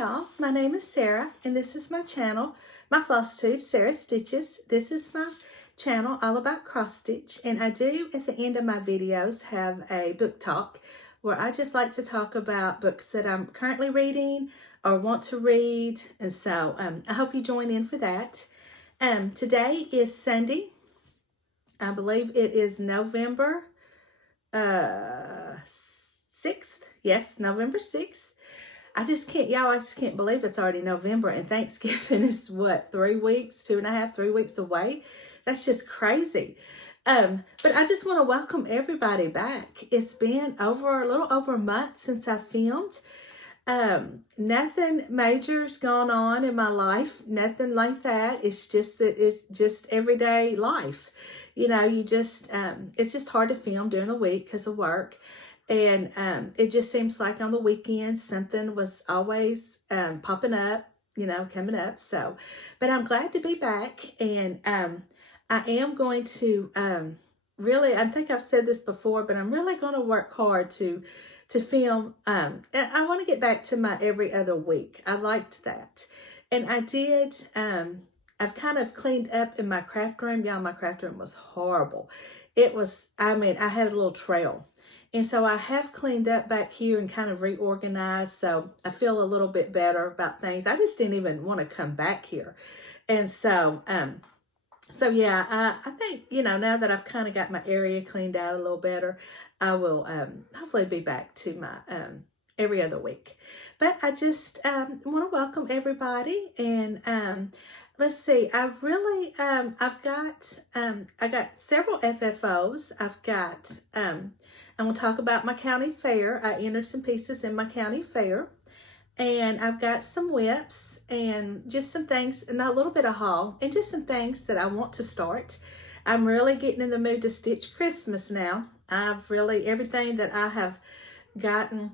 y'all, my name is Sarah and this is my channel, my Flosstube, Sarah Stitches. This is my channel all about cross stitch, and I do at the end of my videos have a book talk where I just like to talk about books that I'm currently reading or want to read, and so I hope you join in for that. Today is Sunday. I believe it is November 6th. Yes, November 6th. I just can't believe it's already November, and Thanksgiving is what, 3 weeks, 2.5, 3 weeks away. That's just crazy. But I just want to welcome everybody back. It's been a little over a month since I filmed. Nothing major's gone on in my life, nothing like that. It's just everyday life. You know, it's just hard to film during the week because of work. And it just seems like on the weekends, something was always popping up, coming up. So, but I'm glad to be back. And I am going to really, I think I've said this before, but I'm really going to work hard to film. I want to get back to my every other week. I liked that. And I did, I've kind of cleaned up in my craft room. Y'all, my craft room was horrible. It was, I had a little trail. And so I have cleaned up back here and kind of reorganized. So I feel a little bit better about things. I just didn't even want to come back here. And so, yeah, I think, now that I've kind of got my area cleaned out a little better, I will hopefully be back to my every other week. But I just want to welcome everybody. And let's see, I got several FFOs. I'm going to talk about my county fair. I entered some pieces in my county fair. And I've got some whips and just some things, and a little bit of haul, and just some things that I want to start. I'm really getting in the mood to stitch Christmas now. Everything that I have gotten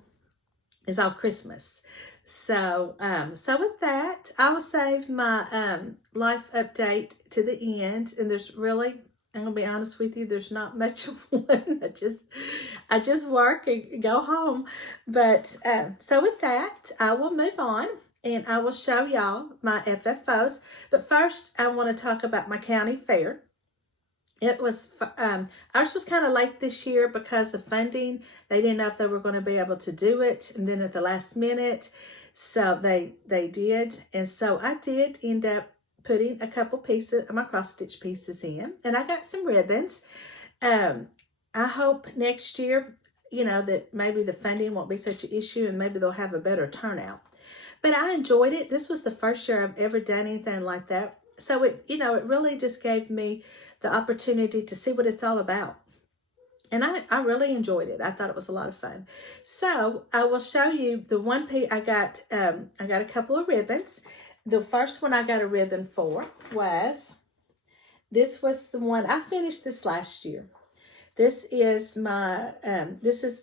is all Christmas. So with that, I will save my life update to the end. And there's really, I'm gonna be honest with you, there's not much of one. I just work and go home. But so with that, I will move on and I will show y'all my FFOs. But first, I want to talk about my county fair. It was ours was kind of late this year because of funding. They didn't know if they were going to be able to do it, and then at the last minute, so they did, and so I did end up putting a couple pieces of my cross stitch pieces in, and I got some ribbons. I hope next year, that maybe the funding won't be such an issue, and maybe they'll have a better turnout. But I enjoyed it. This was the first year I've ever done anything like that, so it really just gave me the opportunity to see what it's all about. And I really enjoyed it. I thought it was a lot of fun. So I will show you the one piece I got a couple of ribbons. The first one I got a ribbon for this was the one, I finished this last year. This is my, this is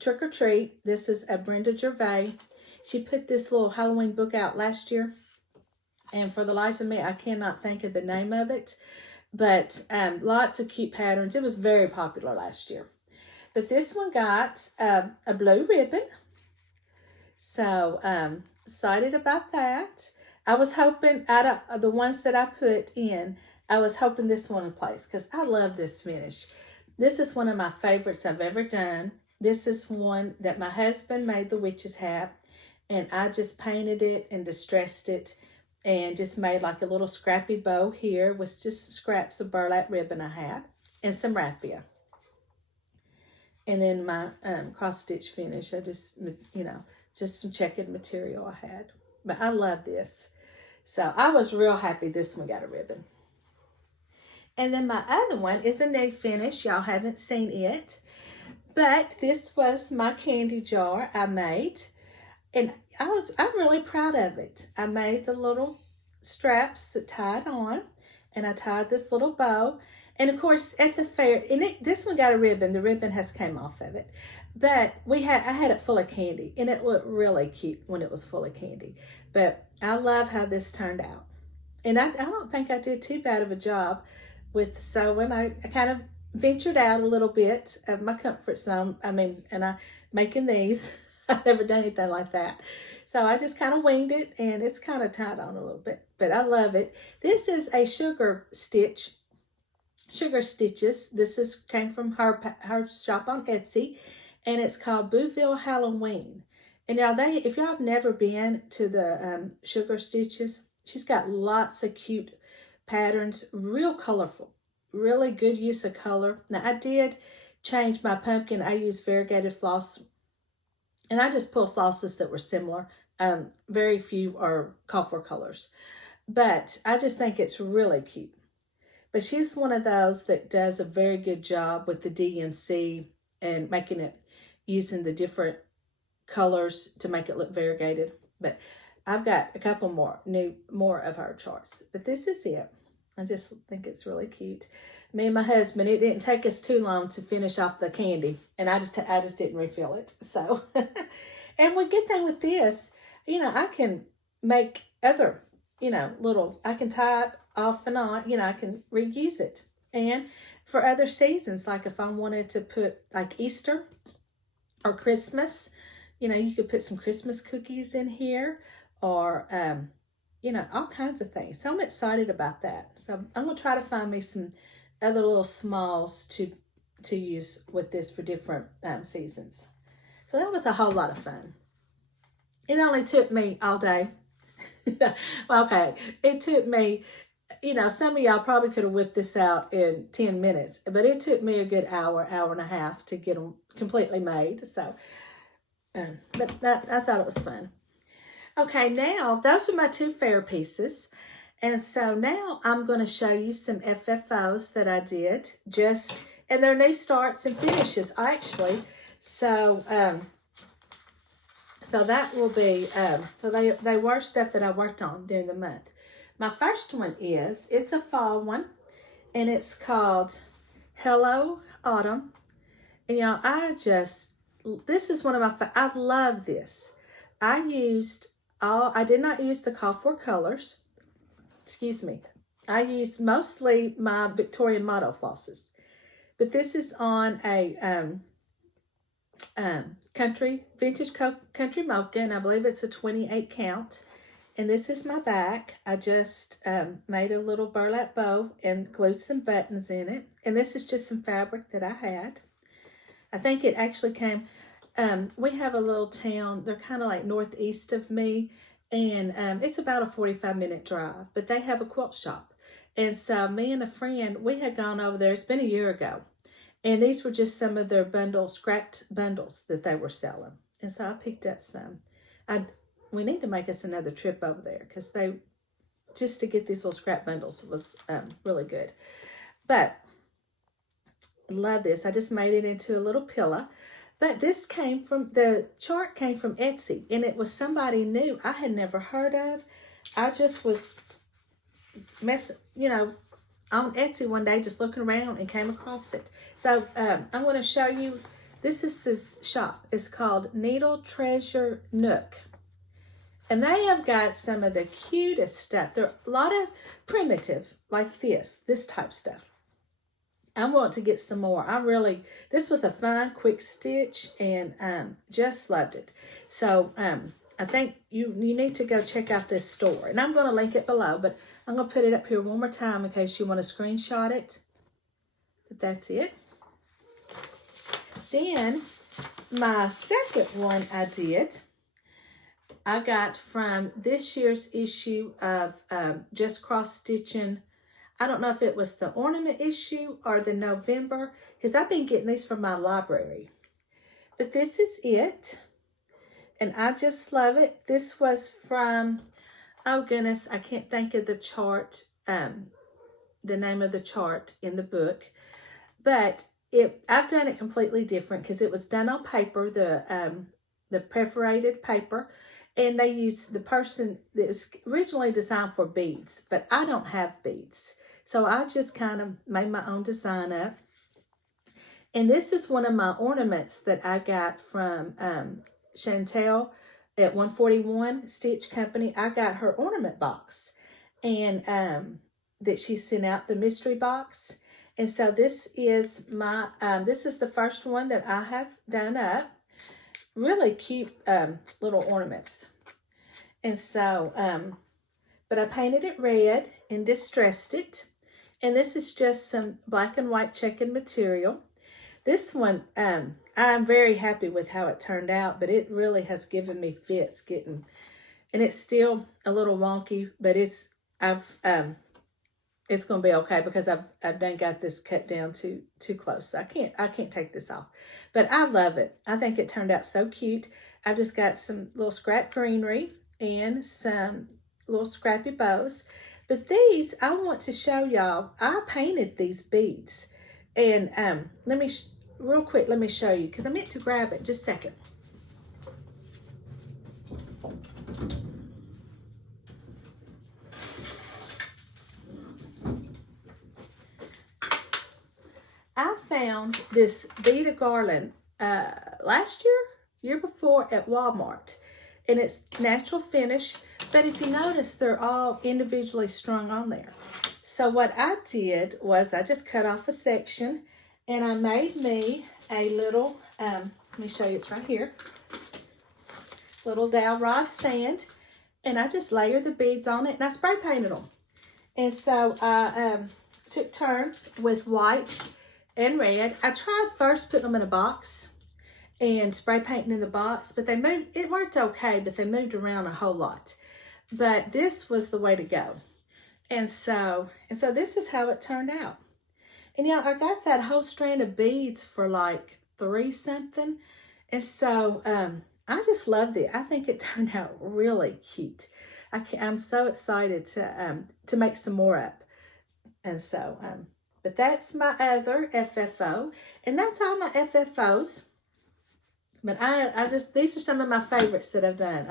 Trick or Treat. This is a Brenda Gervais. She put this little Halloween book out last year. And for the life of me, I cannot think of the name of it. But lots of cute patterns. It was very popular last year. But this one got a blue ribbon. So excited about that. I was hoping, out of the ones that I put in, I was hoping this one would place because I love this finish. This is one of my favorites I've ever done. This is one that my husband made the witch's hat, and I just painted it and distressed it and just made like a little scrappy bow here with just scraps of burlap ribbon I had and some raffia. And then my cross stitch finish, I just, just some checkered material I had. But I love this. So I was real happy this one got a ribbon. And then my other one is a new finish. Y'all haven't seen it. But this was my candy jar I made. And I'm really proud of it. I made the little straps that tied on. And I tied this little bow. And of course at the fair, and this one got a ribbon. The ribbon has came off of it. But I had it full of candy, and it looked really cute when it was full of candy. But I love how this turned out. And I don't think I did too bad of a job with sewing. I kind of ventured out a little bit of my comfort zone. And making these. I've never done anything like that. So I just kind of winged it, and it's kind of tied on a little bit, but I love it. This is a sugar stitches. This came from her shop on Etsy, and it's called Bouville Halloween. And now if y'all have never been to the sugar stitches, she's got lots of cute patterns, real colorful, really good use of color. Now I did change my pumpkin. I used variegated floss, and I just pulled flosses that were similar. Very few are call for colors, but I just think it's really cute. But she's one of those that does a very good job with the DMC and making it, using the different colors to make it look variegated. But I've got a couple more of her charts. But this is it. I just think it's really cute. Me and my husband, it didn't take us too long to finish off the candy, and I just didn't refill it. So, and the good thing with this, I can make other, I can tie it off and on, I can reuse it. And for other seasons, like if I wanted to put like Easter or Christmas, you could put some Christmas cookies in here, or, all kinds of things. So I'm excited about that. So I'm going to try to find me some other little smalls to use with this for different seasons. So that was a whole lot of fun. It only took me all day. Okay, it took me, some of y'all probably could have whipped this out in 10 minutes, but it took me a good hour and a half to get them completely made. So, but I thought it was fun. Okay, now those are my two fair pieces. And so now I'm going to show you some FFOs that I did, and they're new starts and finishes actually. So, so that will be, so they were stuff that I worked on during the month. My first one it's a fall one, and it's called Hello Autumn. And y'all, this is one of my, I love this. I did not use the call for colors. Excuse me. I used mostly my Victorian Motto flosses. But this is on a vintage country mocha, and I believe it's a 28 count. And this is my back. I just made a little burlap bow and glued some buttons in it. And this is just some fabric that I had. I think it actually came, we have a little town, they're kind of like northeast of me, and it's about a 45-minute drive, but they have a quilt shop. And so me and a friend, we had gone over there, it's been a year ago, and these were just some of their scrapped bundles that they were selling. And so I picked up some. We need to make us another trip over there, because just to get these little scrap bundles was really good. But love this. I just made it into a little pillow. But the chart came from Etsy, and it was somebody new I had never heard of. I just was on Etsy one day, just looking around and came across it. So I'm going to show you, this is the shop. It's called Needle Treasure Nook. And they have got some of the cutest stuff. There are a lot of primitive, like this type stuff. I want to get some more. This was a fun, quick stitch, and just loved it. So I think you need to go check out this store. And I'm going to link it below, but I'm going to put it up here one more time in case you want to screenshot it. But that's it. Then my second one I got from this year's issue of Just Cross Stitching. I don't know if it was the ornament issue or the November, because I've been getting these from my library. But this is it. And I just love it. This was from, oh goodness, I can't think of the chart, the name of the chart in the book. But I've done it completely different, because it was done on paper, the perforated paper. And they used the person that was originally designed for beads, but I don't have beads. So I just kind of made my own design up. And this is one of my ornaments that I got from Chantel at 141 Stitch Company. I got her ornament box, and that she sent out, the mystery box. And so this is this is the first one that I have done up. Really cute little ornaments. And so, but I painted it red and distressed it. And this is just some black and white checkered material. This one, I'm very happy with how it turned out, but it really has given me fits getting, and it's still a little wonky, but it's going to be okay because I've done got this cut down too close. So I can't take this off, but I love it. I think it turned out so cute. I've just got some little scrap greenery and some little scrappy bows. But these, I want to show y'all, I painted these beads. And real quick, let me show you, because I meant to grab it. Just a second. I found this bead of garland last year before at Walmart. And it's natural finish. But if you notice, they're all individually strung on there. So what I did was I just cut off a section and I made me a little, let me show you, it's right here, little dowel rod stand. And I just layered the beads on it and I spray painted them. And so I took turns with white and red. I tried first putting them in a box and spray painting in the box, but they moved, it worked okay, but they moved around a whole lot. But this was the way to go. And so this is how it turned out. And I got that whole strand of beads for like $3 something. And so I just loved it. I think it turned out really cute. I'm so excited to make some more up. And so, but that's my other FFO. And that's all my FFOs. But these are some of my favorites that I've done.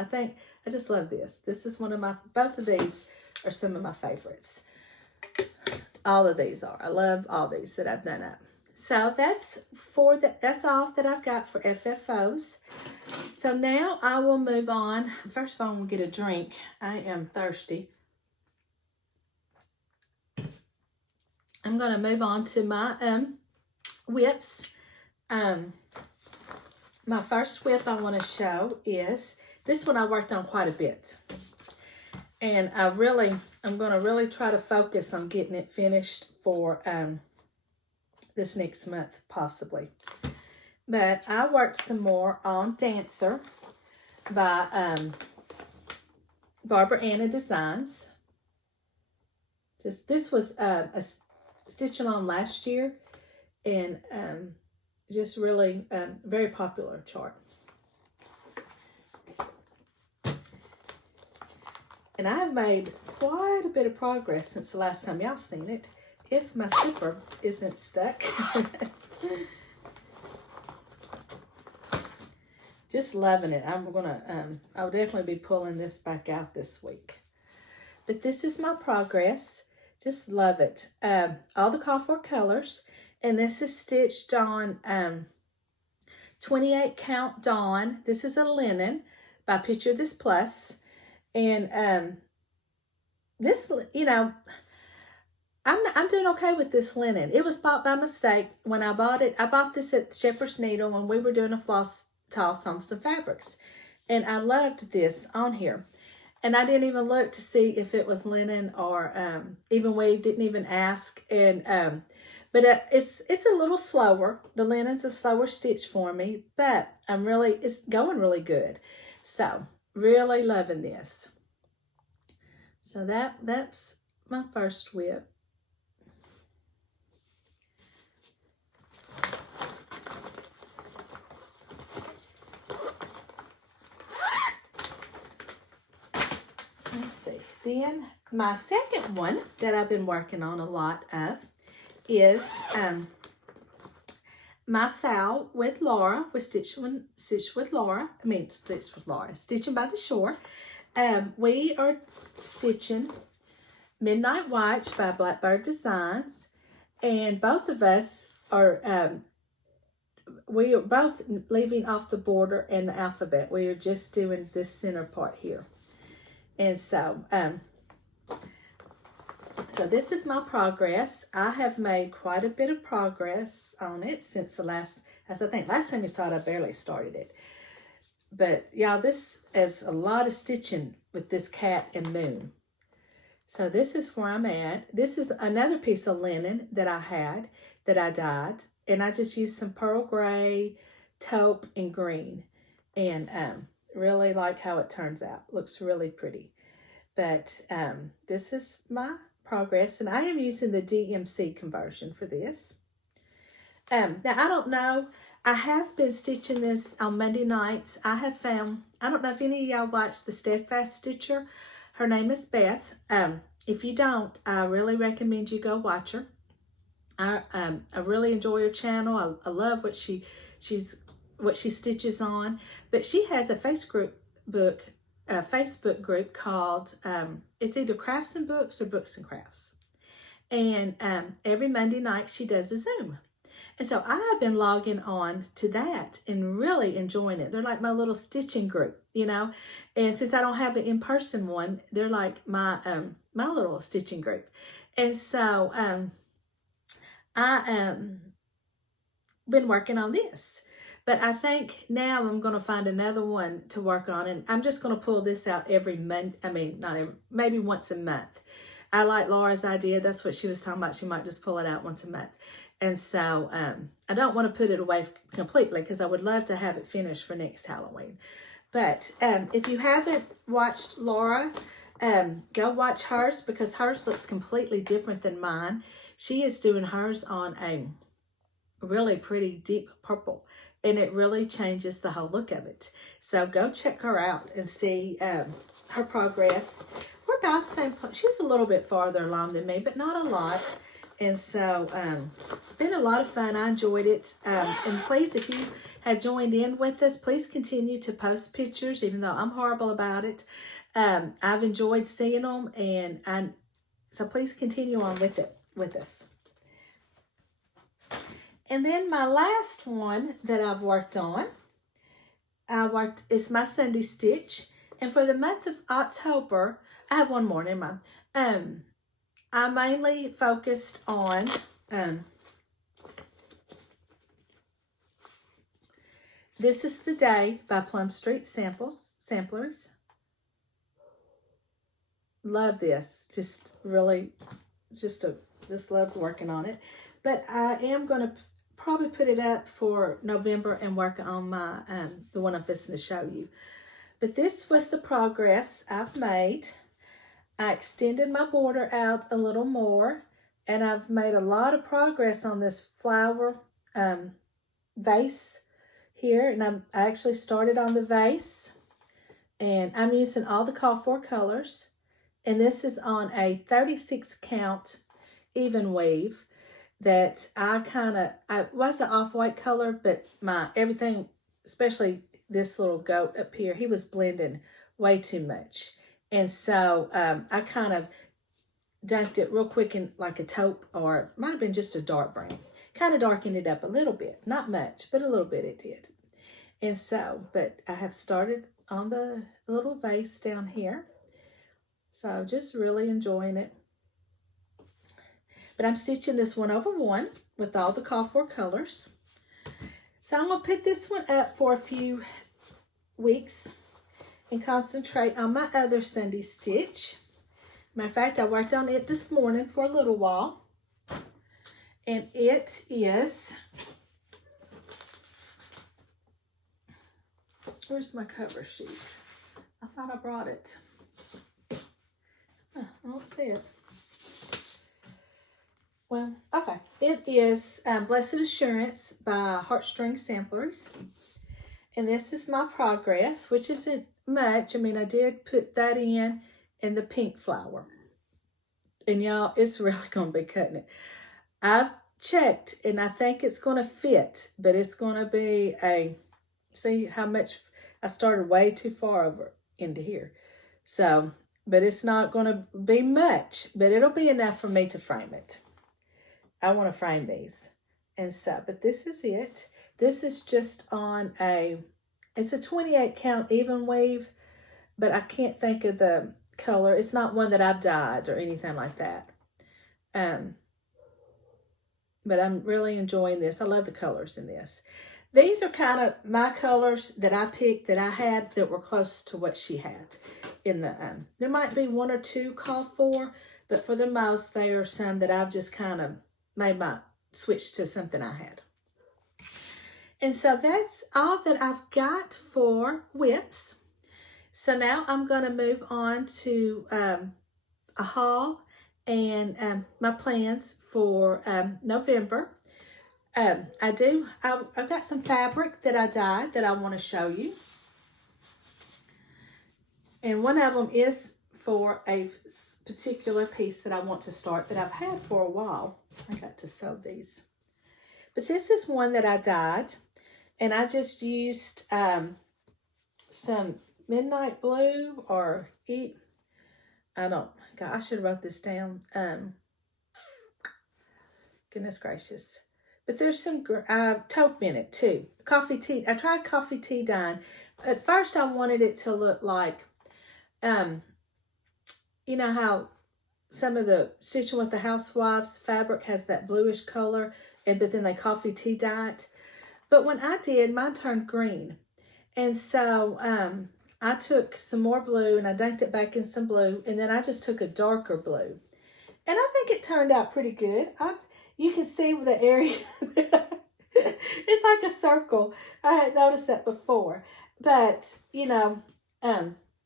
I just love this. This is both of these are some of my favorites. All of these are. I love all these that I've done up. So that's all that I've got for FFOs. So now I will move on. First of all, I'm going to get a drink. I am thirsty. I'm going to move on to my whips. My first whip I want to show is, this one I worked on quite a bit. And I'm going to really try to focus on getting it finished for this next month, possibly. But I worked some more on Dancer by Barbara Anna Designs. This was a stitching on last year, and just really very popular chart. And I've made quite a bit of progress since the last time y'all seen it, if my zipper isn't stuck. Just loving it. I'll definitely be pulling this back out this week. But this is my progress. Just love it. All the call for colors. And this is stitched on 28 count Dawn. This is a linen by Picture This Plus. And this, I'm doing okay with this linen. It was bought by mistake. When I bought it, I bought this at Shepherd's Needle when we were doing a floss toss on some fabrics. And I loved this on here. And I didn't even look to see if it was linen or even weave, didn't even ask. And but it's a little slower. The linen's a slower stitch for me, but it's going really good. So really loving this. So that's my first whip. Let's see. Then my second one that I've been working on a lot of is my Sal with Laura, with Stitching by the Shore. We are stitching Midnight Watch by Blackbird Designs, and both of us are we are both leaving off the border and the alphabet. We are just doing this center part here. And so so this is my progress. I have made quite a bit of progress on it since I think last time you saw it, I barely started it. But y'all, this is a lot of stitching with this cat and moon. So this is where I'm at. This is another piece of linen that I had that I dyed. And I just used some pearl gray, taupe, and green. And really like how it turns out. Looks really pretty. But this is my progress. And I am using the DMC conversion for this. Now, I don't know. I have been stitching this on Monday nights. I have found, I don't know if any of y'all watch the Steadfast Stitcher. Her name is Beth. If you don't, I really recommend you go watch her. I really enjoy her channel. I love what she stitches on. But she has a Facebook group called it's either Crafts and Books or Books and Crafts. And every Monday night she does a Zoom. And so I have been logging on to that and really enjoying it. They're like my little stitching group, you know. And since I don't have an in-person one, they're like my my little stitching group. And so I been working on this. But I think now I'm going to find another one to work on. And I'm just going to pull this out every month. I mean, not every, maybe once a month. I like Laura's idea. That's what she was talking about. She might just pull it out once a month. And so I don't want to put it away completely because I would love to have it finished for next Halloween. But if you haven't watched Laura, go watch hers because hers looks completely different than mine. She is doing hers on a really pretty deep purple. And it really changes the whole look of it. So go check her out and see her progress. We're about the same place. She's a little bit farther along than me, but not a lot. And so, been a lot of fun. I enjoyed it. And please, if you have joined in with us, please continue to post pictures, even though I'm horrible about it. I've enjoyed seeing them, and so please continue on with it with us. And then my last one that I've worked on, is my Sunday stitch. And for the month of October, I have one more, never mind. I mainly focused on This is the Day by Plum Street Samplers. Love this. Just really, just loved working on it. But I am going to probably put it up for November and work on my the one I'm fixing to show you. But this was the progress I've made. I extended my border out a little more, and I've made a lot of progress on this flower vase here. And I actually started on the vase, and I'm using all the call for colors. And this is on a 36 count even weave that I was an off-white color, but everything, especially this little goat up here, he was blending way too much. And so I kind of dunked it real quick in like a taupe, or it might have been just a dark brown. Kind of darkened it up a little bit. Not much, but a little bit it did. And so, but I have started on the little vase down here. So just really enjoying it. But I'm stitching this 1/1 with all the call for colors. So I'm going to put this one up for a few weeks and concentrate on my other Sunday stitch. Matter of fact, I worked on it this morning for a little while. And it is, where's my cover sheet? I thought I brought it. I don't see it. Well, okay. It is Blessed Assurance by Heartstring Samplers. And this is my progress, which isn't much. I mean, I did put that in the pink flower. And y'all, it's really going to be cutting it. I've checked, and I think it's going to fit, but it's going to be see how much, I started way too far over into here. So, but it's not going to be much, but it'll be enough for me to frame it. I want to frame these. And so, but this is it. This is just on it's a 28 count even weave, but I can't think of the color. It's not one that I've dyed or anything like that. But I'm really enjoying this. I love the colors in this. These are kind of my colors that I picked that I had that were close to what she had in the, there might be one or two called for, but for the most, they are some that I've just kind of made my switch to something I had. And so that's all that I've got for whips. So now I'm going to move on to a haul and my plans for November. I've got some fabric that I dyed that I want to show you. And one of them is for a particular piece that I want to start that I've had for a while. I got to sew these. But this is one that I dyed. And I just used some midnight blue or I should have wrote this down. Goodness gracious. But there's some taupe in it too. Coffee tea. I tried coffee tea dyeing. At first I wanted it to look like, you know how some of the Stitching with the Housewives fabric has that bluish color, but then they coffee tea dye it. But when I did, mine turned green. And so I took some more blue and I dunked it back in some blue. And then I just took a darker blue. And I think it turned out pretty good. You can see the area. It's like a circle. I had noticed that before. But, you know,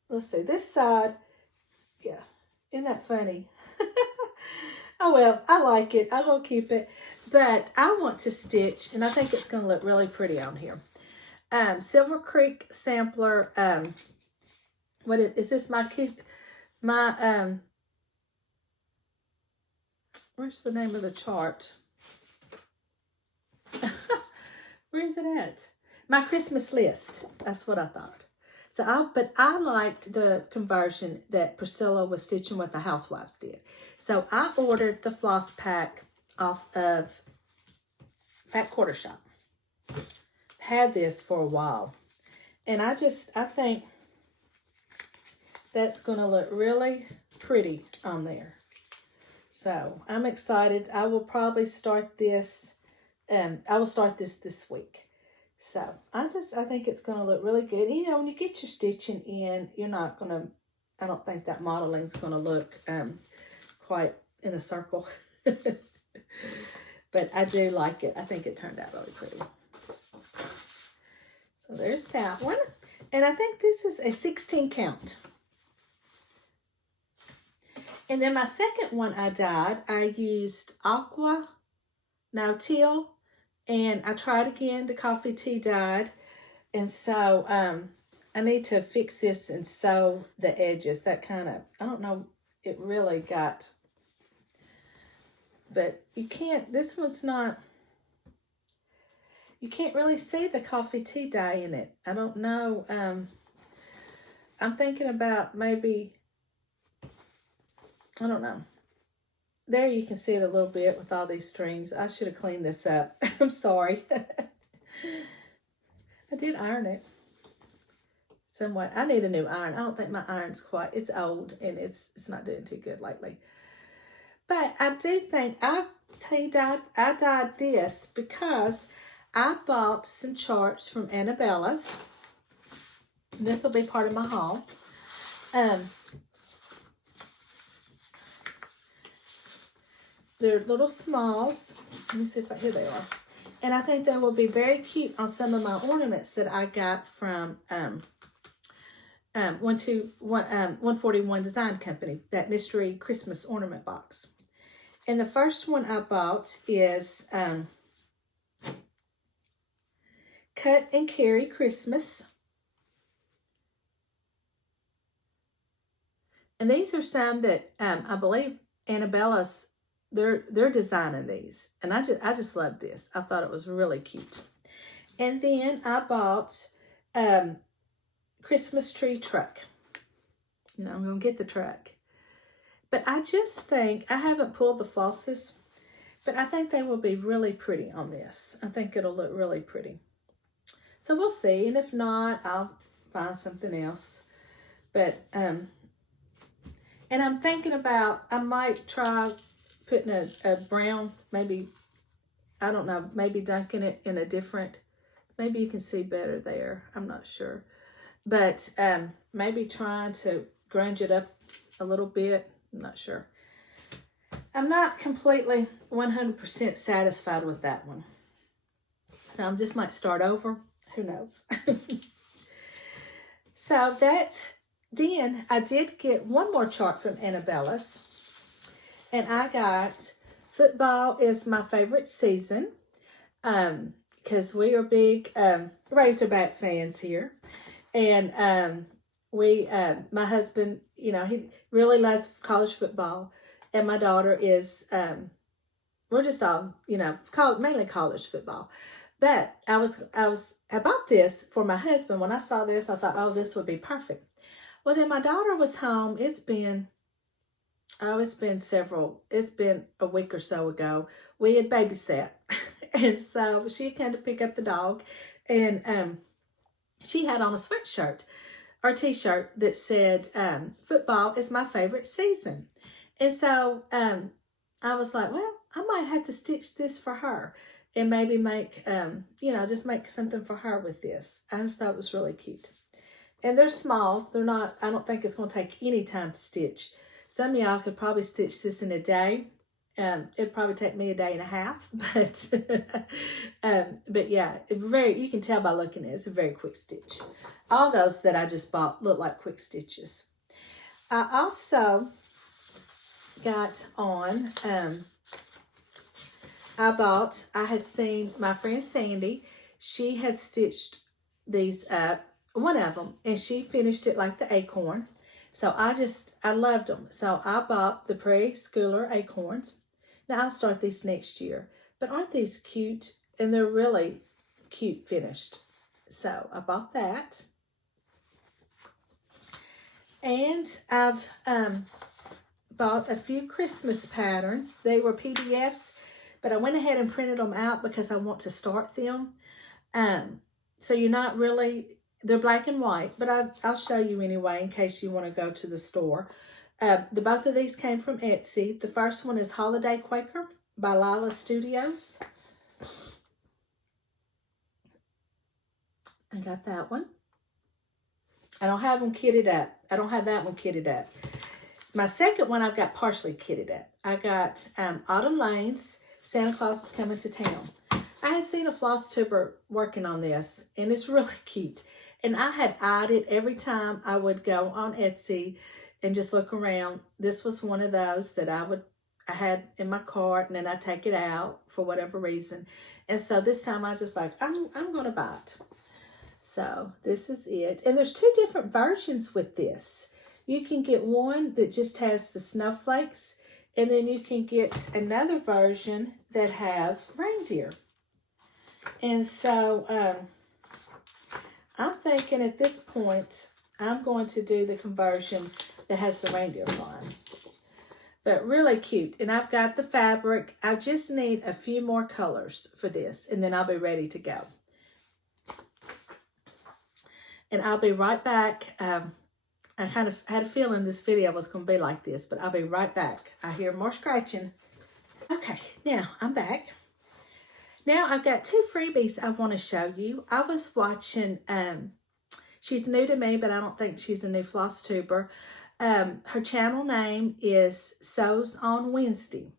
let's see. This side, yeah. Isn't that funny? Oh, well, I like it. I'm going to keep it. But I want to stitch, and I think it's going to look really pretty on here. Silver Creek sampler. What is this? Where's the name of the chart? Where is it at? My Christmas list. That's what I thought. But I liked the conversion that Priscilla was Stitching with the Housewives did. So I ordered the floss pack off of Fat Quarter Shop. Had this for a while. And I think that's going to look really pretty on there. So I'm excited. I will probably start this. I will start this week. So I think it's going to look really good. You know, when you get your stitching in, I don't think that modeling is going to look quite in a circle. But I do like it. I think it turned out really pretty. So there's that one. And I think this is a 16 count. And then my second one I dyed, I used teal. And I tried again the coffee tea dyed. And so I need to fix this and sew the edges. That kind of, I don't know, it really got, but you can't, this one's not, you can't really see the coffee tea dye in it. I don't know. I'm thinking about maybe, I don't know. There you can see it a little bit with all these strings. I should have cleaned this up. I'm sorry. I did iron it somewhat. I need a new iron. I don't think my iron's it's old and it's not doing too good lately. But I do think I dyed this because I bought some charts from Annabella's. This will be part of my haul. They're little smalls. Let me see if here they are. And I think they will be very cute on some of my ornaments that I got from 141 Design Company, that mystery Christmas ornament box. And the first one I bought is Cut and Carry Christmas. And these are some that I believe Annabella's, they're designing these. And I just love this. I thought it was really cute. And then I bought Christmas tree truck. You know, I'm going to get the truck. But I just think, I haven't pulled the flosses, but I think they will be really pretty on this. I think it'll look really pretty. So we'll see. And if not, I'll find something else. But, and I'm thinking about, I might try putting a brown, maybe, I don't know, maybe dunking it in a different Maybe you can see better there. I'm not sure. But maybe trying to grunge it up a little bit. I'm not sure. I'm not completely 100% satisfied with that one. So I just might start over. Who knows? So then I did get one more chart from Annabella's. And I got football is my favorite season. Because we are big Razorback fans here. And my husband, you know, he really loves college football. And my daughter is, we're just all, you know, mainly college football. But I bought this for my husband. When I saw this, I thought, oh, this would be perfect. Well, then my daughter was home. It's been a week or so ago. We had babysat. And so she came to pick up the dog. And she had on a sweatshirt or t-shirt that said, football is my favorite season. And so I was like, well, I might have to stitch this for her and maybe make, you know, just make something for her with this. I just thought it was really cute. And they're smalls. They're not, I don't think it's going to take any time to stitch. Some of y'all could probably stitch this in a day. It'd probably take me a day and a half, but yeah, you can tell by looking at it, it's a very quick stitch. All those that I just bought look like quick stitches. I also got on, I had seen my friend Sandy, she had stitched these up, one of them, and she finished it like the acorn. So I loved them. So I bought the preschooler acorns. Now, I'll start these next year. But aren't these cute? And they're really cute finished. So, I bought that. And I've bought a few Christmas patterns. They were PDFs, but I went ahead and printed them out because I want to start them. So, you're not really, they're black and white, but I'll show you anyway in case you want to go to the store. Both of these came from Etsy. The first one is Holiday Quaker by Lila Studios. I got that one. I don't have them kitted up. I don't have that one kitted up. My second one I've got partially kitted up. I got Autumn Lane's Santa Claus is Coming to Town. I had seen a Flosstuber working on this, and it's really cute. And I had eyed it every time I would go on Etsy and just look around. This was one of those that I had in my cart, and then I take it out for whatever reason. And so this time I just like, I'm going to buy it. So this is it. And there's two different versions with this. You can get one that just has the snowflakes, and then you can get another version that has reindeer. And so I'm thinking at this point, I'm going to do the conversion that has the reindeer line. But really cute. And I've got the fabric. I just need a few more colors for this, and then I'll be ready to go. And I'll be right back. I kind of had a feeling this video was going to be like this, but I'll be right back. I hear more scratching. Okay, now I'm back. Now I've got two freebies I want to show you. I was watching, she's new to me, but I don't think she's a new Flosstuber. Her channel name is Sews on Wednesday.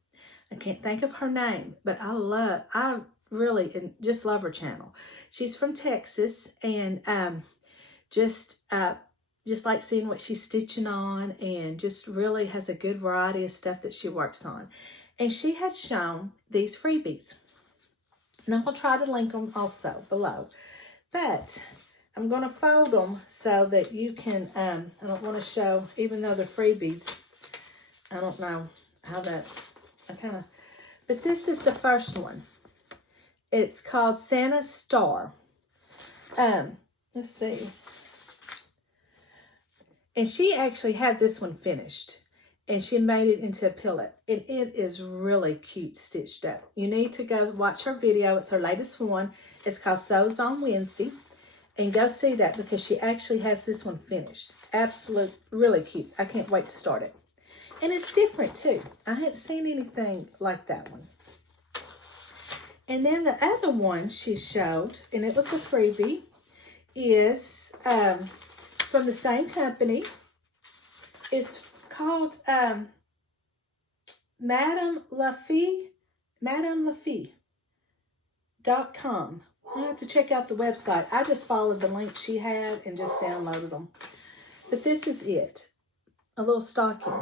I can't think of her name, but I really just love her channel. She's from Texas, and just like seeing what she's stitching on, and just really has a good variety of stuff that she works on. And she has shown these freebies. And I'm going to try to link them also below. But I'm going to fold them so that you can, I don't want to show, even though they're freebies, I don't know how that, but this is the first one. It's called Santa Star. Let's see. And she actually had this one finished, and she made it into a pillow, and it is really cute stitched up. You need to go watch her video. It's her latest one. It's called Sews on Wednesday, and go see that because she actually has this one finished. Absolute, really cute. I can't wait to start it. And it's different too. I hadn't seen anything like that one. And then the other one she showed, and it was a freebie, is from the same company. It's called Madame Lafie.com. I have to check out the website. I just followed the link she had and just downloaded them. But this is it. A little stocking.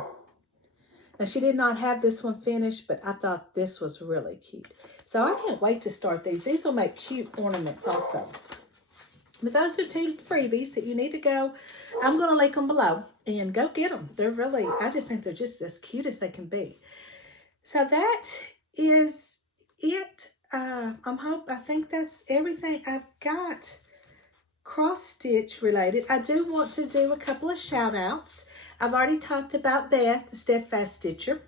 Now, she did not have this one finished, but I thought this was really cute. So I can't wait to start these. These will make cute ornaments also. But those are 2 freebies that you need to go. I'm going to link them below and go get them. They're really, I just think they're just as cute as they can be. So that is it. I think that's everything I've got cross stitch related. I do want to do a couple of shout outs. I've already talked about Beth, the Steadfast Stitcher.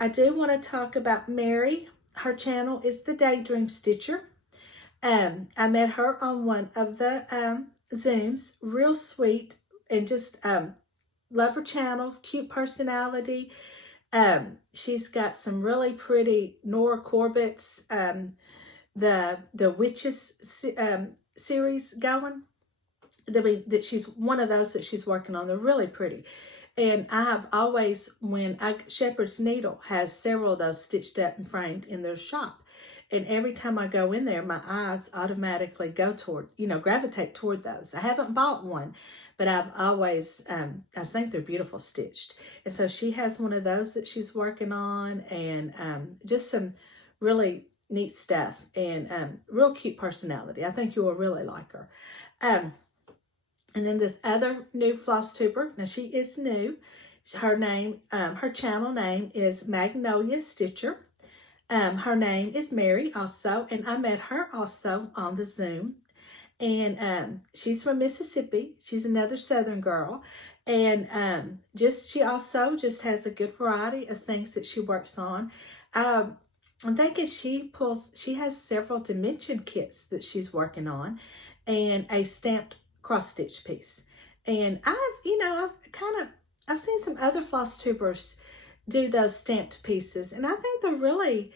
I do want to talk about Mary. Her channel is the Daydream Stitcher. I met her on one of the Zooms. Real sweet and just love her channel. Cute personality. She's got some really pretty Nora Corbett's the Witches series going. That she's one of those that she's working on. They're really pretty. And I have always, Shepherd's Needle has several of those stitched up and framed in their shop. And every time I go in there, my eyes automatically go toward, gravitate toward those. I haven't bought one, but I've always, I think they're beautiful stitched. And so she has one of those that she's working on, and just some really neat stuff, and real cute personality. I think you will really like her. And then this other new Flosstuber. Now she is new. Her name, her channel name is Magnolia Stitcher. Her name is Mary also, and I met her also on the Zoom. And she's from Mississippi. She's another Southern girl. And she also just has a good variety of things that she works on. I'm thinking she has several dimension kits that she's working on, and a stamped cross stitch piece. And I've seen some other floss tubers do those stamped pieces, and I think they're really,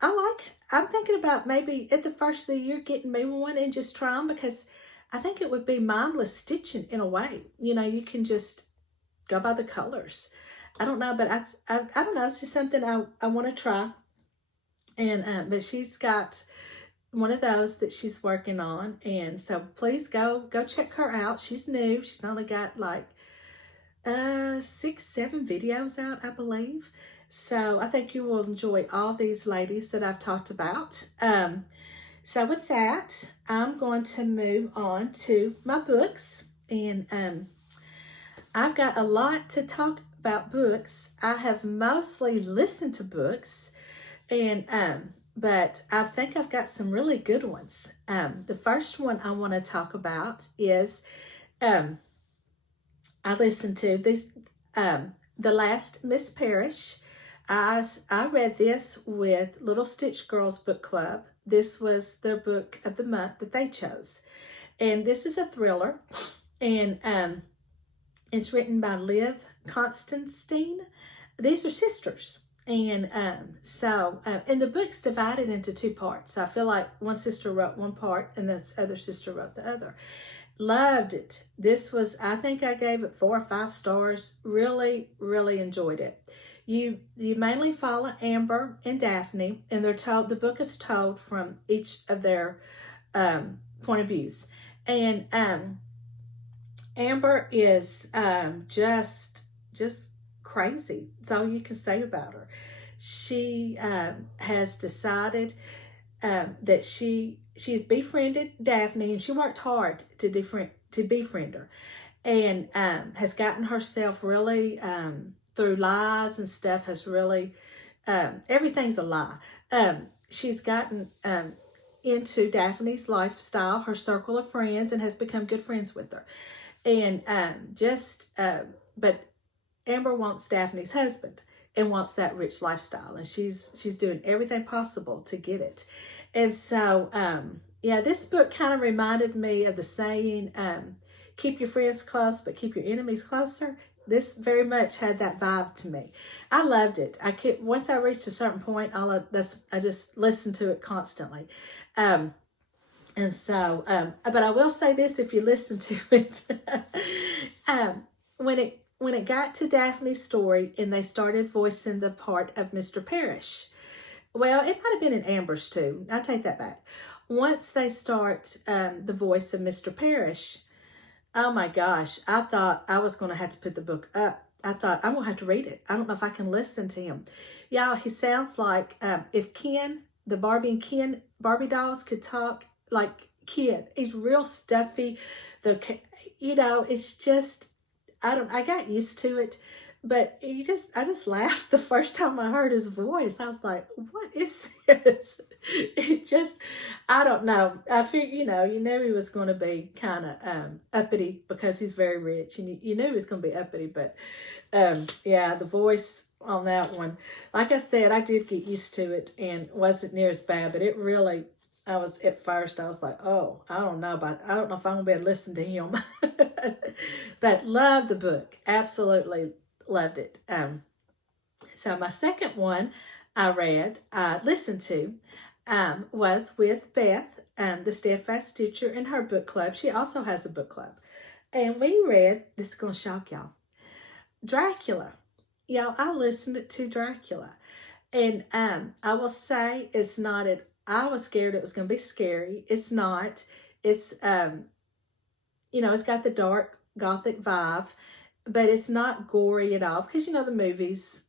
I'm thinking about maybe at the first of the year getting me one and just try them, because I think it would be mindless stitching in a way. You can just go by the colors. I don't know, but I don't know. It's just something I want to try. And but she's got one of those that she's working on, and so please go check her out. She's new. She's only got like 6-7 videos out, I believe. So I think you will enjoy all these ladies that I've talked about. So with that, I'm going to move on to my books, and I've got a lot to talk about books. I have mostly listened to books, and but I think I've got some really good ones. The first one I want to talk about is I listened to this, The Last Miss Parrish. I read this with Little Stitch Girls Book Club. This was their book of the month that they chose. And this is a thriller, and it's written by Liv Constantine. These are sisters. And and the book's divided into 2 parts. I feel like one sister wrote one part and this other sister wrote the other. Loved it. This was, I think I gave it 4 or 5 stars. Really, really enjoyed it. You mainly follow Amber and Daphne, and the book is told from each of their point of views. And Amber is just crazy. That's all you can say about her. She has decided that she has befriended Daphne, and she worked hard to befriend her, and has gotten herself really through lies and stuff, has really everything's a lie. She's gotten into Daphne's lifestyle, her circle of friends, and has become good friends with her. And but Amber wants Daphne's husband and wants that rich lifestyle, and she's doing everything possible to get it. And so, this book kind of reminded me of the saying, keep your friends close, but keep your enemies closer. This very much had that vibe to me. I loved it. Once I reached a certain point, I just listened to it constantly. And so, but I will say this: if you listen to it, when it got to Daphne's story and they started voicing the part of Mr. Parrish, well, it might have been in Amber's too. I take that back. Once they start the voice of Mr. Parrish, oh my gosh, I thought I was going to have to put the book up. I thought, I'm going to have to read it. I don't know if I can listen to him. Y'all, he sounds like if Ken, the Barbie and Ken Barbie dolls could talk like Ken. He's real stuffy. It's just, I got used to it. But I just laughed the first time I heard his voice. I was like, what is this? I don't know. I figured, you knew he was going to be kind of uppity because he's very rich. And you knew he was going to be uppity. But, yeah, the voice on that one, like I said, I did get used to it and wasn't near as bad. But it really, at first, I was like, oh, I don't know if I'm going to be able to listen to him. But love the book. Absolutely loved it. So my second one I listened to, was with Beth, the Steadfast Stitcher, in her book club. She also has a book club. And we read, this is going to shock y'all, Dracula. Y'all, I listened to Dracula. And I will say I was scared it was going to be scary. It's not. It's, it's got the dark Gothic vibe, but it's not gory at all because, the movies,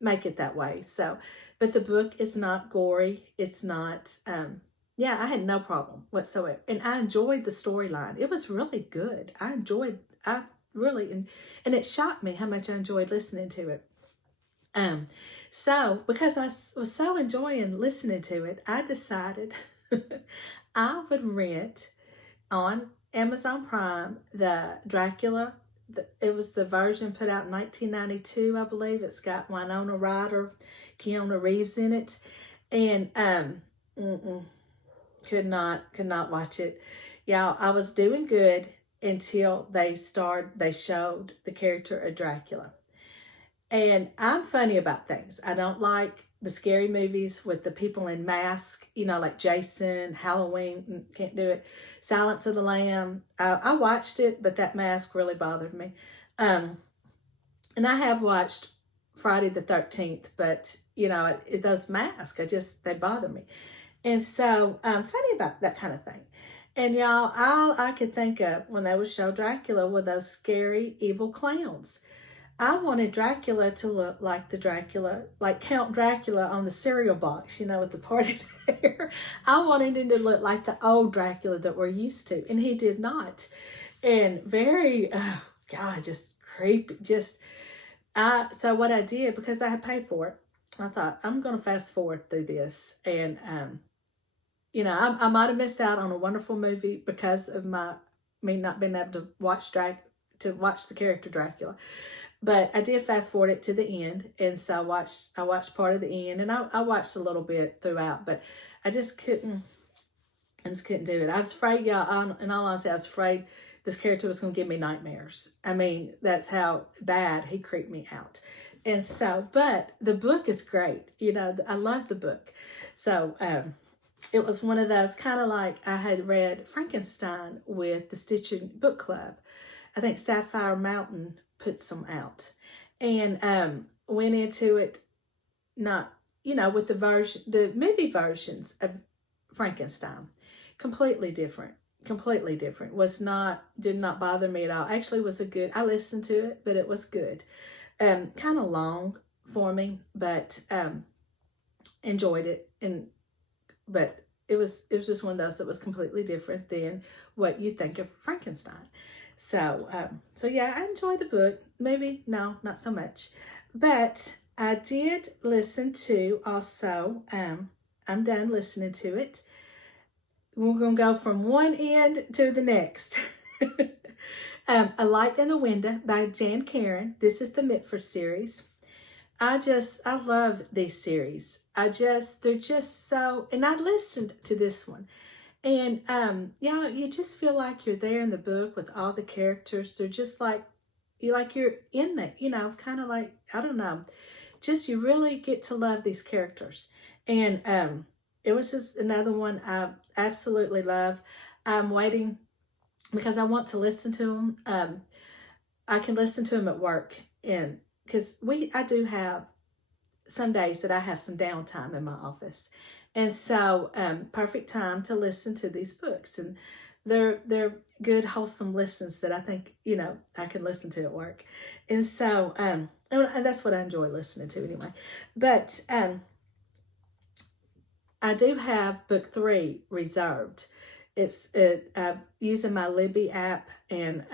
make it that way. So, but the book is not gory. It's not, I had no problem whatsoever. And I enjoyed the storyline. It was really good. And it shocked me how much I enjoyed listening to it. So because I was so enjoying listening to it, I decided I would rent on Amazon Prime the Dracula. It was the version put out in 1992, I believe. It's got Winona Ryder, Keanu Reeves in it, and could not watch it. Y'all, I was doing good until they showed the character of Dracula. And I'm funny about things. I don't like the scary movies with the people in masks, like Jason, Halloween, can't do it. Silence of the Lamb. I watched it, but that mask really bothered me. And I have watched Friday the 13th, but, those masks, they bother me. And so I'm funny about that kind of thing. And y'all, all I could think of when they would show Dracula were those scary, evil clowns. I wanted Dracula to look like like Count Dracula on the cereal box, with the parted hair. I wanted him to look like the old Dracula that we're used to, and he did not. And very, oh God, just creepy. So what I did, because I had paid for it, I thought, I'm going to fast forward through this. And, I might have missed out on a wonderful movie because of me not being able to watch the character Dracula. But I did fast forward it to the end, and so I watched part of the end, and I watched a little bit throughout, but I just couldn't do it. I was afraid, y'all, in all honesty, I was afraid this character was going to give me nightmares. I mean, that's how bad he creeped me out. And so, but the book is great. I love the book. So it was one of those kind of like I had read Frankenstein with the Stitching Book Club. I think Sapphire Mountain put some out, and went into it not with the movie versions of Frankenstein, completely different, did not bother me at all. Actually was I listened to it, but it was good. Kind of long for me, but enjoyed it. But it was just one of those that was completely different than what you think of Frankenstein. So yeah, I enjoyed the book. Movie, no, not so much. But I did listen to also, I'm done listening to it. We're going to go from one end to the next. A Light in the Window by Jan Karen. This is the Mitford series. I love these series. They're just so, and I listened to this one. And yeah, you just feel like you're there in the book with all the characters. They're just like you're in it, kind of like, I don't know, just you really get to love these characters. And it was just another one I absolutely love. I'm waiting because I want to listen to them. I can listen to them at work, and because I do have some days that I have some downtime in my office, and so perfect time to listen to these books, and they're good wholesome listens that I think I can listen to at work, and so and that's what I enjoy listening to anyway. But I do have book 3 reserved. It's using my Libby app, and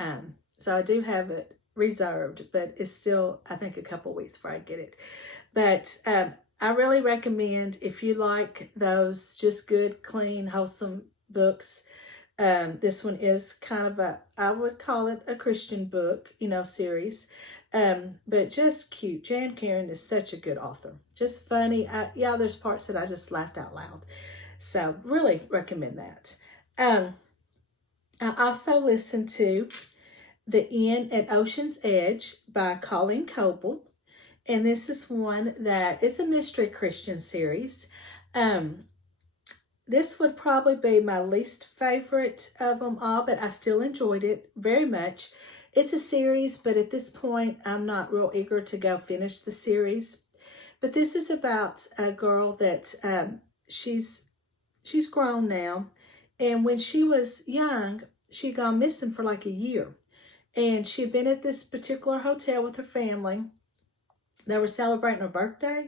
so I do have it reserved, but it's still, I think, a couple weeks before I get it. But I really recommend, if you like those just good, clean, wholesome books. This one is kind of I would call it a Christian book, series. But just cute. Jan Karen is such a good author. Just funny. Yeah, there's parts that I just laughed out loud. So really recommend that. I also listened to The Inn at Ocean's Edge by Colleen Coble. And this is one that is a mystery Christian series. This would probably be my least favorite of them all, but I still enjoyed it very much. It's a series, but at this point, I'm not real eager to go finish the series. But this is about a girl that she's grown now. And when she was young, she'd gone missing for like a year. And she'd been at this particular hotel with her family. They were celebrating her birthday.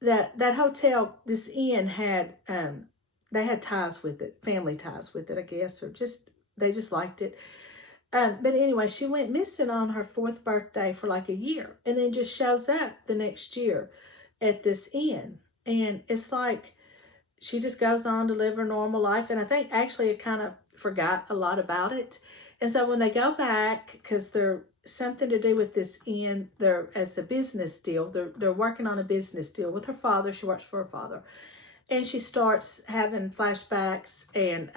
That hotel, this inn had, they had ties with it, family ties with it, I guess, or they just liked it. But anyway, she went missing on her 4th birthday for like a year, and then just shows up the next year at this inn. And it's like she just goes on to live her normal life. And I think actually it kind of forgot a lot about it. And so when they go back, because they're something to do with this inn, as a business deal, they're working on a business deal with her father. She works for her father. And she starts having flashbacks, and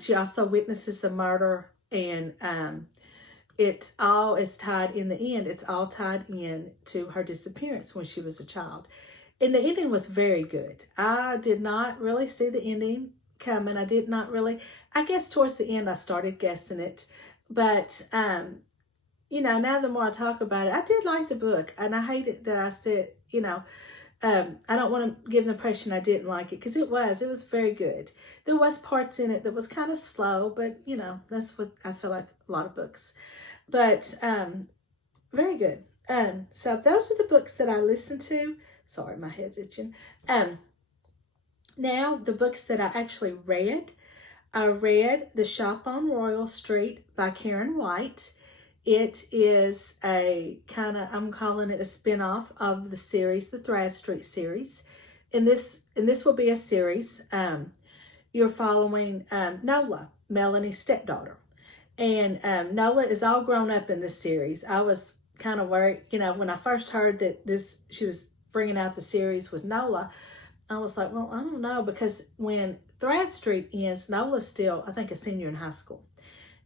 she also witnesses a murder, and it all is tied in the end. It's all tied in to her disappearance when she was a child. And the ending was very good. I did not really see the ending coming. I did not really, I guess towards the end I started guessing it. But, now the more I talk about it, I did like the book. And I hate it that I said, I don't want to give the impression I didn't like it, because it was very good. There was parts in it that was kind of slow, but that's what I feel like a lot of books. But very good. So those are the books that I listened to. Sorry, my head's itching. Now the books that I actually read. I read The Shop on Royal Street by Karen White. It is a kind of, I'm calling it a spin-off of the series, the Thread Street series. And this will be a series. You're following Nola, Melanie's stepdaughter. And Nola is all grown up in this series. I was kind of worried, when I first heard that she was bringing out the series with Nola, I was like, well, I don't know, because when Thread Street ends, Nola's still, I think, a senior in high school.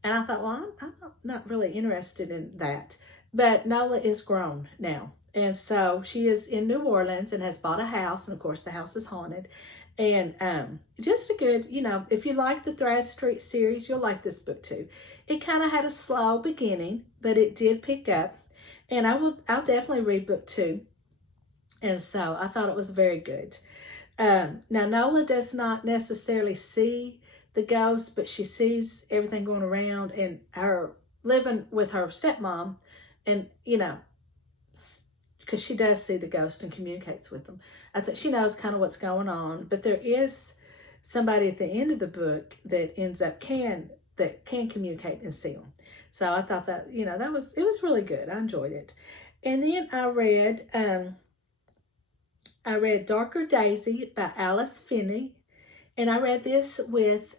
And I thought, well, I'm not really interested in that. But Nola is grown now. And so she is in New Orleans and has bought a house. And of course, the house is haunted. And just a good, if you like the Thread Street series, you'll like this book too. It kind of had a slow beginning, but it did pick up. And I'll definitely read book 2. And so I thought it was very good. Now, Nola does not necessarily see the ghost, but she sees everything going around, and her living with her stepmom, and because she does see the ghost and communicates with them. I think she knows kind of what's going on, but there is somebody at the end of the book that ends up can communicate and see them. So I thought that it was really good. I enjoyed it. And then I read Darker Daisy by Alice Finney. And I read this with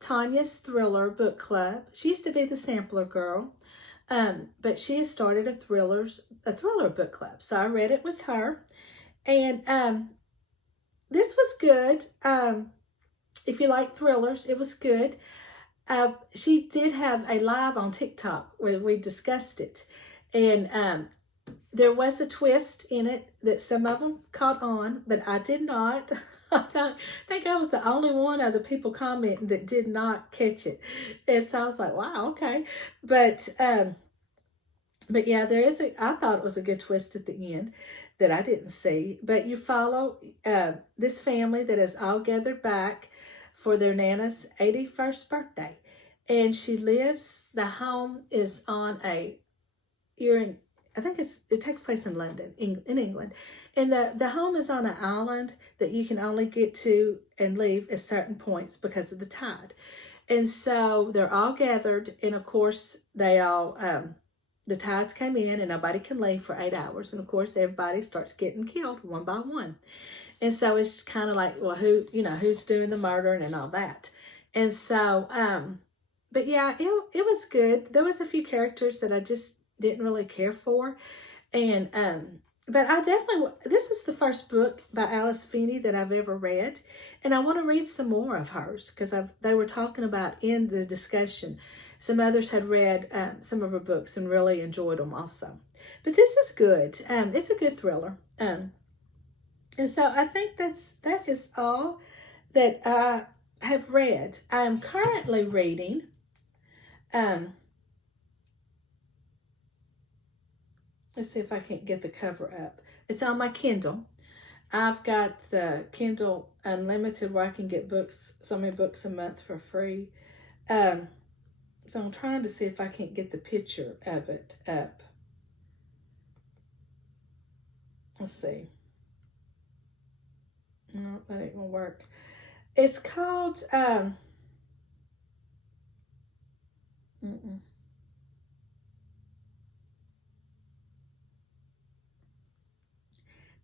Tanya's Thriller Book Club. She used to be the sampler girl, but she has started a thriller book club. So I read it with her. And this was good. If you like thrillers, it was good. She did have a live on TikTok where we discussed it. And there was a twist in it that some of them caught on, but I did not. I think I was the only one of the people commenting that did not catch it. And so I was like, wow, okay. But yeah, I thought it was a good twist at the end that I didn't see. But you follow this family that is all gathered back for their Nana's 81st birthday. And the home is on I think it takes place in London, in England. And the home is on an island that you can only get to and leave at certain points because of the tide. And so they're all gathered, and of course the tides came in and nobody can leave for 8 hours. And of course everybody starts getting killed one by one. And so it's kind of like, well, who's doing the murdering and all that. And so, but yeah, it was good. There was a few characters that I just didn't really care for. And, but this is the first book by Alice Feeney that I've ever read. And I want to read some more of hers because they were talking about in the discussion. Some others had read some of her books and really enjoyed them also. But this is good. It's a good thriller. And so I think that is all that I have read. I'm currently reading let's see if I can't get the cover up. It's on my Kindle. I've got the Kindle Unlimited where I can get so many books a month for free. So I'm trying to see if I can't get the picture of it up. Let's see. No, that ain't gonna work. It's called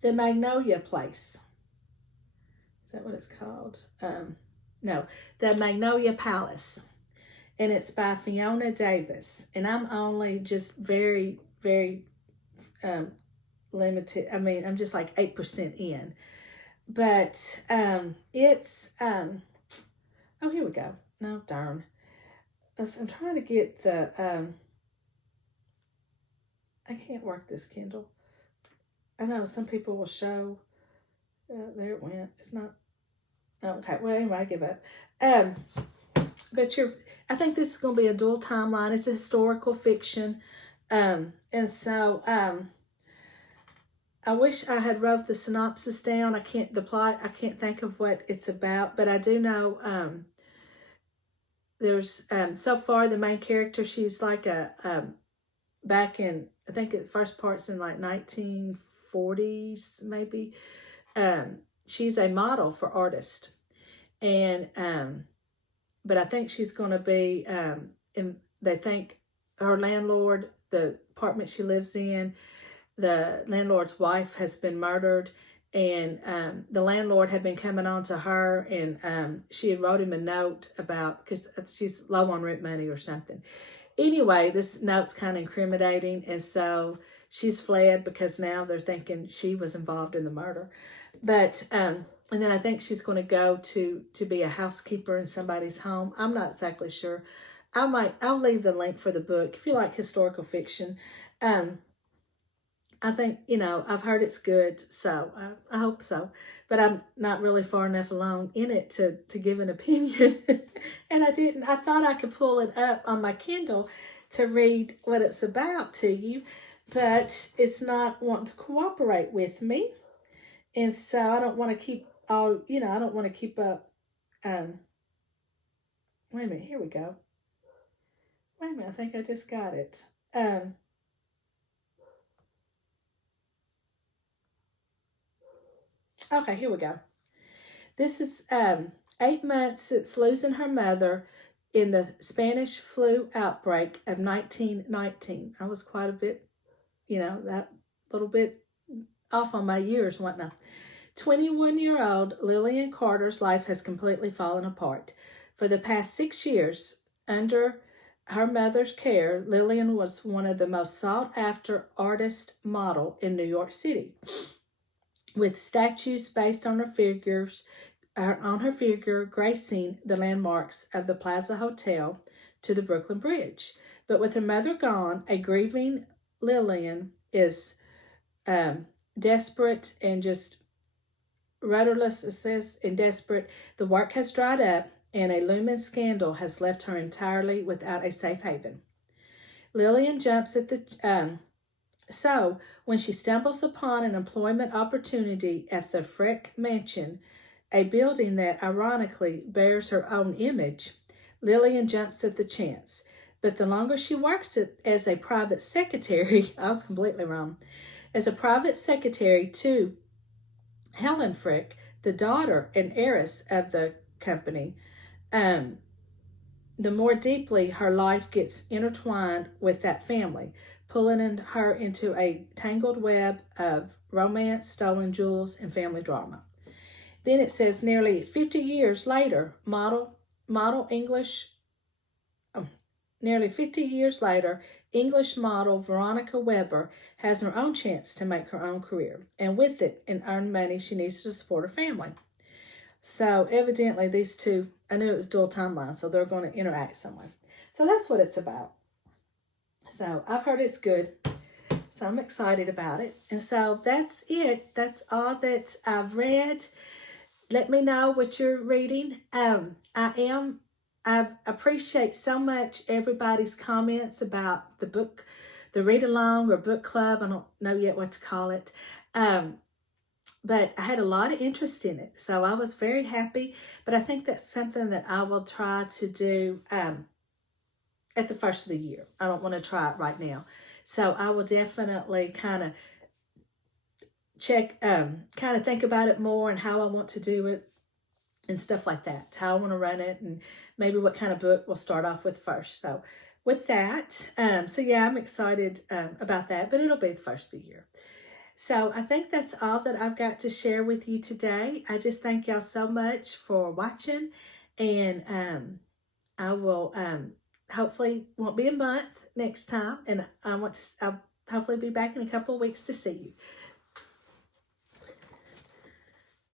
The Magnolia Place. Is that what it's called? No, The Magnolia Palace. And it's by Fiona Davis. And I'm only just very, very limited. I mean, I'm just like 8% in. But it's, oh, here we go. No, darn. I'm trying to get the, I can't work this Kindle. I know some people will show, there it went. It's not, okay, well, anyway, I give up. But I think this is going to be a dual timeline. It's a historical fiction. And so I wish I had wrote the synopsis down. The plot, I can't think of what it's about, but I do know there's, so far the main character, she's like back in, I think the first part's in like 1940s, maybe. She's a model for artists. And, but I think she's going to be, they think her landlord, the apartment she lives in, the landlord's wife has been murdered. And the landlord had been coming on to her, and she had wrote him a note because she's low on rent money or something. Anyway, this note's kind of incriminating, and so she's fled because now they're thinking she was involved in the murder. But and then I think she's going to go to be a housekeeper in somebody's home. I'm not exactly sure. I'll leave the link for the book if you like historical fiction. I think, I've heard it's good, so I hope so. But I'm not really far enough along in it to give an opinion. And I didn't. I thought I could pull it up on my Kindle to read what it's about to you, but it's not wanting to cooperate with me. And so I don't want to keep I don't want to keep up. Wait a minute, here we go. Wait a minute, I think I just got it. Okay, here we go. This is 8 months since losing her mother in the Spanish flu outbreak of 1919. I was quite a bit, that little bit off on my years and whatnot. 21-year-old Lillian Carter's life has completely fallen apart. For the past 6 years, under her mother's care, Lillian was one of the most sought-after artist model in New York City. with statues based on her figure gracing the landmarks of the Plaza Hotel to the Brooklyn Bridge. But with her mother gone, a grieving Lillian is desperate and just rudderless, it says, and desperate. The work has dried up, and a looming scandal has left her entirely without a safe haven. Lillian jumps at the so when she stumbles upon an employment opportunity at the Frick Mansion, a building that ironically bears her own image, Lillian jumps at the chance. But the longer she works as a private secretary, I was completely wrong, as a private secretary to Helen Frick, the daughter and heiress of the company, the more deeply her life gets intertwined with that family, pulling her into a tangled web of romance, stolen jewels, and family drama. Then it says nearly 50 years later, nearly 50 years later, English model Veronica Weber has her own chance to make her own career, and with it, and earn money she needs to support her family. So evidently these two, I knew it was dual timeline, so they're going to interact somewhere. So that's what it's about. So I've heard it's good, so I'm excited about it. And so that's it. That's all that I've read. Let me know what you're reading. I appreciate so much everybody's comments about the book, the read along or book club. I don't know yet what to call it. But I had a lot of interest in it. So I was very happy. But I think that's something that I will try to do at the first of the year. I don't want to try it right now. So I will definitely kind of think about it more and how I want to do it and stuff like that, how I want to run it, and maybe what kind of book we'll start off with first. So with that, so yeah, I'm excited about that, but it'll be the first of the year. So I think that's all that I've got to share with you today. I just thank y'all so much for watching, and I will hopefully won't be a month next time, and I'll hopefully be back in a couple of weeks to see you.